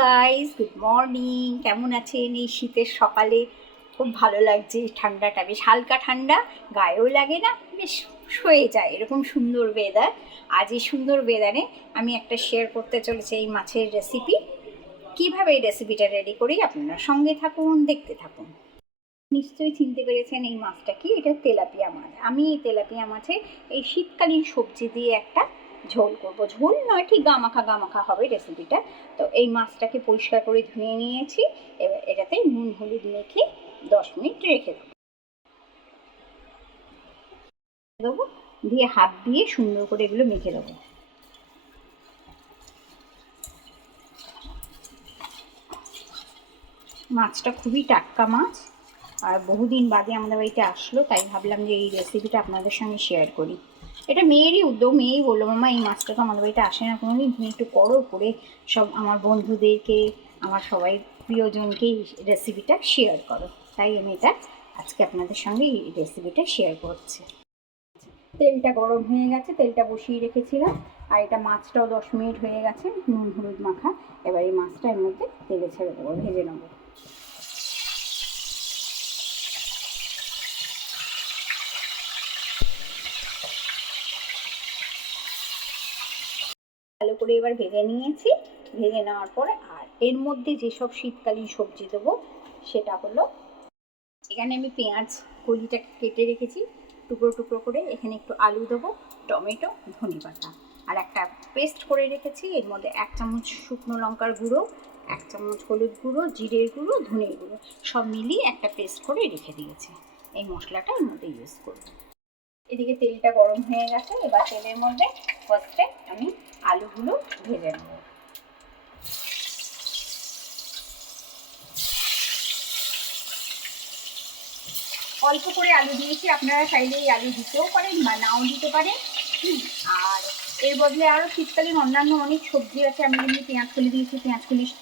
Guys good morning কেমন আছেন এই শীতের সকালে? খুব ভালো লাগছে ঠান্ডাটা। বেশ হালকা ঠান্ডা, গায়েও লাগে না, বেশ শুয়ে যায় এরকম সুন্দর ওয়েদার আজ এই সুন্দর ওয়েদারে আমি একটা শেয়ার করতে চলেছি এই মাছের রেসিপি কীভাবে এই রেসিপিটা রেডি করি আপনারা সঙ্গে থাকুন, দেখতে থাকুন। নিশ্চয়ই চিনতে পেরেছেন এই মাছটা কি? এটা তেলাপিয়া মাছ। আমি এই তেলাপিয়া মাছে এই শীতকালীন সবজি দিয়ে একটা ঝোল করব। ঝোল নয়, ঠিক গামাখা গামাখা হবে রেসিপিটা তো এই মাছটাকে পরিষ্কার করে ধুয়ে নিয়েছি। এবার এটাতে নুন, হলুদ মেখে দশ মিনিট রেখে দেবো। দেবো, দিয়ে হাত দিয়ে সুন্দর করে এগুলো মেখে দেবো। মাছটা খুবই টাটকা মাছ। আর বহুদিন বাদে আমাদের বাড়িতে আসলো, তাই ভাবলাম যে এই রেসিপিটা আপনাদের সঙ্গে শেয়ার করি। এটা মেয়েরই উদ্যোগ, মেয়েই বলল মামা এই মাছটা তো আমাদের বাড়িতে আসে না, কোনোদিন তুমি একটু করো, করে সব আমার বন্ধুদেরকে, আমার সবাই প্রিয়জনকে রেসিপিটা শেয়ার করো। তাই আমি এটা আজকে আপনাদের সঙ্গে এই রেসিপিটা শেয়ার করছি। তেলটা গরম হয়ে গেছে, তেলটা বসিয়ে রেখেছিলাম, আর এটা মাছটাও দশ মিনিট হয়ে গেছে, নুন, হলুদ মাখা, এবার এই মাছটা এর মধ্যে তেলে ছেড়ে দেবো, ভেজে নেব ভালো করে এবার ভেজে নিয়েছি। ভেজে নেওয়ার পরে আর এর মধ্যে যেসব শীতকালীন সবজি দেবো, সেটা হলো এখানে আমি পেঁয়াজ কলিটাকে কেটে রেখেছি। টুকরো টুকরো করে এখানে একটু আলু দেবো, টমেটো, ধনে পাতা। আর একটা পেস্ট করে রেখেছি, এর মধ্যে এক চামচ শুকনো লঙ্কার গুঁড়ো, এক চামচ হলুদ গুঁড়ো, জিরের গুঁড়ো, ধনের গুঁড়ো, সব মিলিয়ে একটা পেস্ট করে রেখে দিয়েছি। এই মশলাটা এর মধ্যে ইউজ করব। এদিকে তেলটা গরম হয়ে গেছে, এবার তেলের মধ্যে ফার্স্টে আমি আলুগুলো ভেজে নেব। অল্প করে আলু দিয়েছি, আপনারা চাইলে এই আলু দিতেও পারেন বা নাও দিতে পারেন। আর এর বদলে আরও শীতকালীন অন্যান্য অনেক সবজি আছে, আমি এমনি পেঁয়াজ কলি দিয়েছি, পেঁয়াজ কলির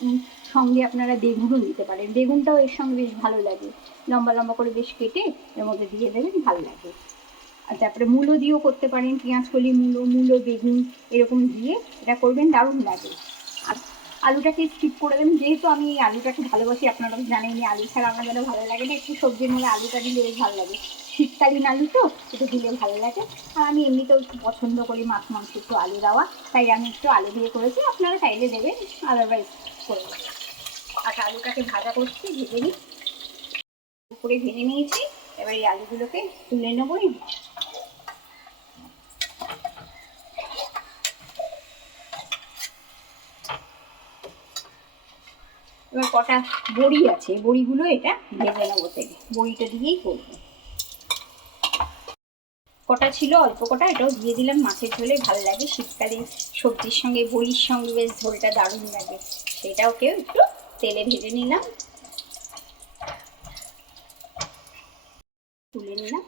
সঙ্গে আপনারা বেগুনও দিতে পারেন। বেগুনটাও এর সঙ্গে বেশ ভালো লাগে। লম্বা লম্বা করে বেশ কেটে এর মধ্যে দিয়ে দেবেন, ভালো লাগে। আর তারপরে মূলো দিয়েও করতে পারেন, পেঁয়াজ, কলি, মূলো মূলো, বেগুন, এরকম দিয়ে এটা করবেন, দারুণ লাগে। আর আলুটাকে স্কিপ করে দেবেন, যেহেতু আমি এই আলুটাকে ভালোবাসি আপনারা তো জানেন আলু ছাড়া আমার যেন ভালো লাগে না, একটু সবজির মধ্যে আলুটা দিলে বেশ ভালো লাগে। শীতকালীন আলু তো একটু দিলে ভালো লাগে। আর আমি এমনিতেও একটু পছন্দ করি মাছ, মাংস, একটু আলু দেওয়া, তাই আমি একটু আলু দিয়ে করেছি, আপনারা চাইলে দেবেন আদারওয়াইজ করে দেবেন আচ্ছা আলুটাকে ভাজা করছি, ভেজে নিই উপরে ভেজে নিয়েছি, এবার এই আলুগুলোকে তুলে নেবই কটা বড়ি আছে বড়িগুলো এটা ভেজে নেব তেলে। বড়িটা দিয়েই করব। কটা ছিল? অল্প কটা, এটাও দিয়ে দিলাম মাছের ঝোলে, ভালো লাগে শীতকালে। সবজির সঙ্গে, বড়ির সঙ্গে বেশ ঝোলটা দারুণ লাগে। সেটাওকেও একটু তেলে ভেজে নিলাম। তুলে নিলাম।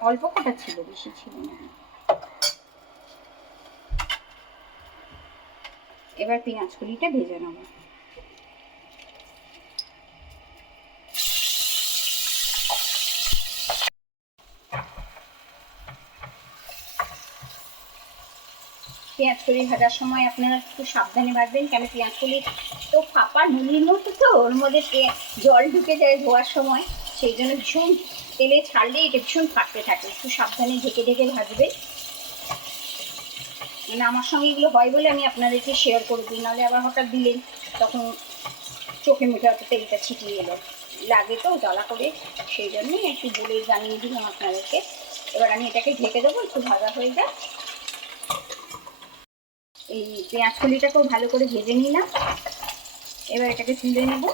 অল্প কটা ছিল, বেশি ছিল না। এবার পেঁয়াজ কলিটা ভেজে নেব। পেঁয়াজ কলি ভাজার সময় আপনারা একটু সাবধানে ভাজবেন কেন পেঁয়াজ কলি তো ফাঁপা নুনির মতো তো, ওর মধ্যে জল ঢুকে যায় ধোয়ার সময়। সেই জন্য ভীষণ তেলে ছাড়লে এটা ভীষণ ফাটতে থাকে। একটু সাবধানে ঢেকে ঢেকে ভাজবে মানে আমার সঙ্গে এগুলো হয় বলে আমি আপনাদেরকে শেয়ার করে দিই নাহলে আবার হঠাৎ দিলেন তখন চোখে মুখে হয়তো তেলটা ছিটিয়ে এলো। লাগে তো জ্বালা করে, সেই জন্যই একটু বলে জানিয়ে দিলাম আপনাদেরকে। এবার আমি এটাকে ঢেকে দেবো, একটু ভাজা হয়ে যায় এই পেঁয়াজ কলিটাকেও ভালো করে ভেজে নিলাম। এবার এটাকে তুলে নেব।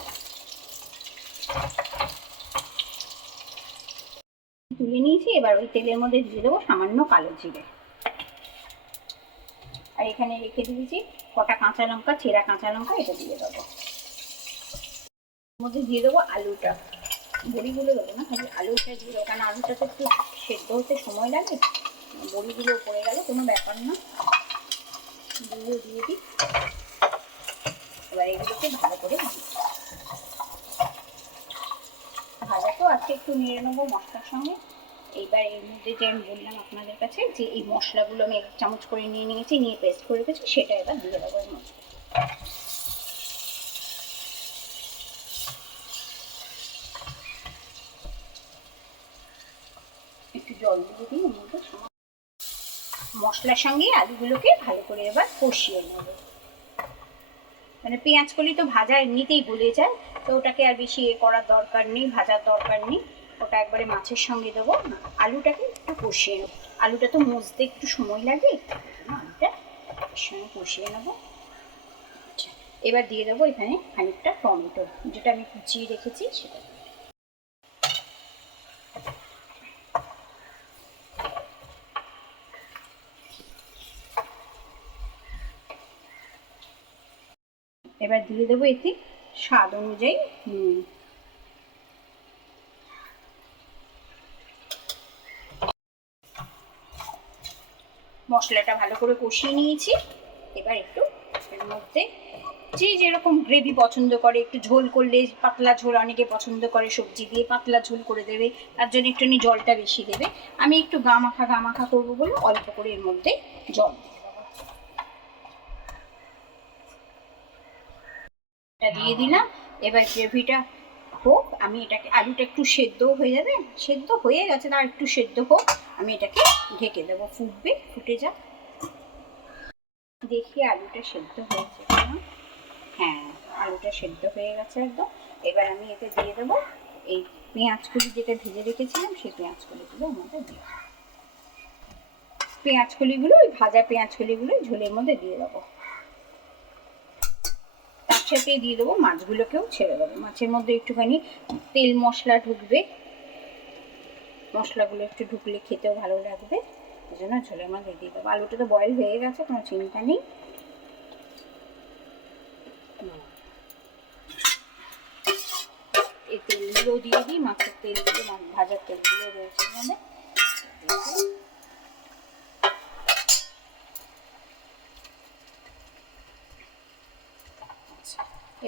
তুলে নিয়েছি, এবার ওই তেলের মধ্যে দিয়ে দেবো সামান্য কালো জিরে। আর এখানে রেখে দিয়েছি কটা কাঁচা লঙ্কা ছেঁড়া কাঁচা লঙ্কা, এটা দিয়ে দেবো। মধ্যে দিয়ে দেবো আলুটা। বড়িগুলো দেবো না, খালি আলুটা দিয়ে দেবো। কারণ আলুটা তো একটু সেদ্ধ হতে সময় লাগে, বড়িগুলো পড়ে গেলে, কোনো ব্যাপার না। দিয়ে দিয়ে দিই। এবার এগুলোকে ভালো করে ভাজা তো আজকে একটু নিয়ে নেব মশলার সঙ্গে। এইবার এর মধ্যে যে আমি বললাম আপনাদের কাছে যে এই মশলাগুলো আমি এক চামচ করে নিয়ে নিয়েছি, নিয়ে পেস্ট করে রেখেছি, সেটা এবার দিয়ে দেবো এর মধ্যে। একটু জল দিয়ে দিই মধ্যে মশলার সঙ্গে আলুগুলোকে ভালো করে এবার কষিয়ে নেব। মানে পেঁয়াজ কলি তো ভাজা এমনিতেই গলে যায়, তো ওটাকে আর বেশি এ করার দরকার নেই, ভাজার দরকার নেই। ওটা একবারে মাছের সঙ্গে দেবো। আলুটাকে একটু কষিয়ে নেব। আলুটা তো মজতে একটু সময় লাগে আলুটা সঙ্গে কষিয়ে নেব। আচ্ছা এবার দিয়ে দেবো এখানে খানিকটা টমেটো, যেটা আমি কুচিয়ে রেখেছি সেটা। এবার দিয়ে দেবো এতে স্বাদ অনুযায়ী নুন। মশলাটা ভালো করে কষিয়ে নিয়েছি। এবার একটু এর মধ্যে যে যেরকম গ্রেভি পছন্দ করে, একটু ঝোল করলে পাতলা ঝোল অনেকে পছন্দ করে, সবজি দিয়ে পাতলা ঝোল করে দেবে, তার জন্য একটুখানি জলটা বেশি দেবে। আমি একটু গা মাখা গা মাখা করব বলে অল্প করে এর মধ্যে জল দিয়ে দিলাম। এবার গ্রেভিটা হোক, আমি এটাকে আলুটা একটু সেদ্ধ হয়ে যাবে। সেদ্ধ হয়ে গেছে তার একটু সেদ্ধ হোক, আমি এটাকে ঢেকে দেবো। ফুটবে, ফুটে যাক। দেখি আলুটা সেদ্ধ হয়েছে হ্যাঁ আলুটা সেদ্ধ হয়ে গেছে একদম। এবার আমি এতে দিয়ে দেবো এই পেঁয়াজগুলি যেটা ভেজে রেখেছিলাম, সেই পেঁয়াজগুলিগুলো ওর মধ্যে দিয়ে পেঁয়াজকলিগুলো ওই ভাজা পেঁয়াজকলিগুলো ঝোলের মধ্যে দিয়ে দেবো। সাথে দিয়ে দেবো, মাছগুলোকেও ছেড়ে দেবো। মাছের মধ্যে একটুখানি তেল মশলা ঢুকবে। মশলাগুলো একটু ঢুকলে খেতেও ভালো লাগবে। এই জন্য ঝোলের মধ্যে দিয়ে দেবো। আলুটা তো বয়েল হয়ে গেছে, কোনো চিন্তা নেই। এই তেলগুলো দিয়ে দিই, মাছের তেলগুলো, ভাজার তেলগুলো রয়েছে মানে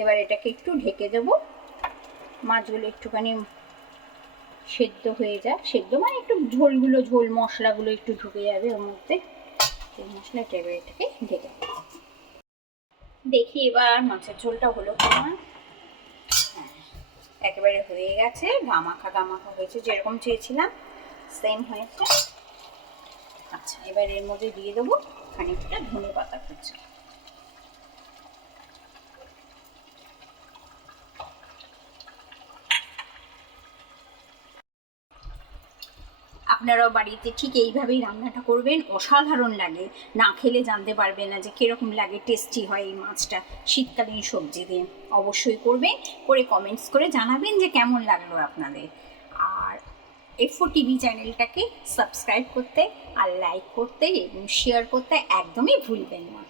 এবার এটাকে একটু ঢেকে দেবো। মাছগুলো একটুখানি সেদ্ধ হয়ে যায় সেদ্ধ মানে একটু ঝোলগুলো, ঝোল মশলাগুলো একটু ঢুকে যাবে ওর মধ্যে। এই মশলাটা এবার এটাকে ঢেকে দেখি এবার মাছের ঝোলটা হলো কেমন। হ্যাঁ একেবারে হয়ে গেছে। গামাখা গামাখা হয়েছে। যেরকম চেয়েছিলাম সেম হয়েছে। আচ্ছা এবার এর মধ্যে দিয়ে দেবো খানিকটা ধনে পাতা কুচি। আপনারাও বাড়িতে ঠিক এইভাবেই রান্নাটা করবেন। অসাধারণ লাগে। না খেলে জানতে পারবেন না যে কীরকম লাগে টেস্টি হয় এই মাছটা শীতকালীন সবজি দিয়ে। অবশ্যই করবেন। করে কমেন্টস করে জানাবেন যে কেমন লাগল আপনাদের। আর এফও টিভি চ্যানেলটাকে সাবস্ক্রাইব করতে আর লাইক করতে এবং শেয়ার করতে একদমই ভুলবেন না।